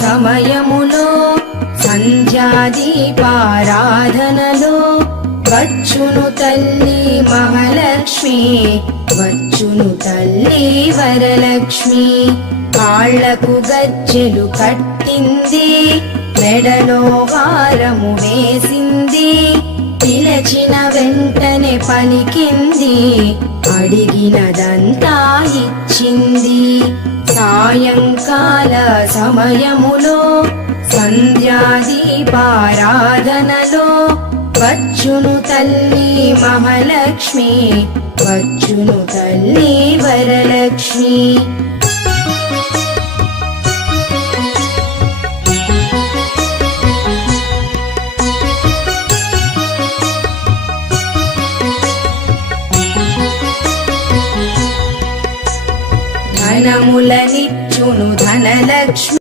సమయములో సంధ్యాదీపారాధనలో వచ్చును తల్లి మహాలక్ష్మి, వచ్చును తల్లి వరలక్ష్మి. కాళ్లకు గజ్జెలు కట్టింది, మెడలో హారము వేసింది, పిలచిన వెంటనే పలికింది, అడిగినదంతా ఇచ్చింది. సాయంకాల సమయములో సంధ్యాదీపారాధనలో వచ్చును తల్లి మహాలక్ష్మి, వచ్చును తల్లి వరలక్ష్మి. ధనములనిచ్చును ధనలక్ష్మి,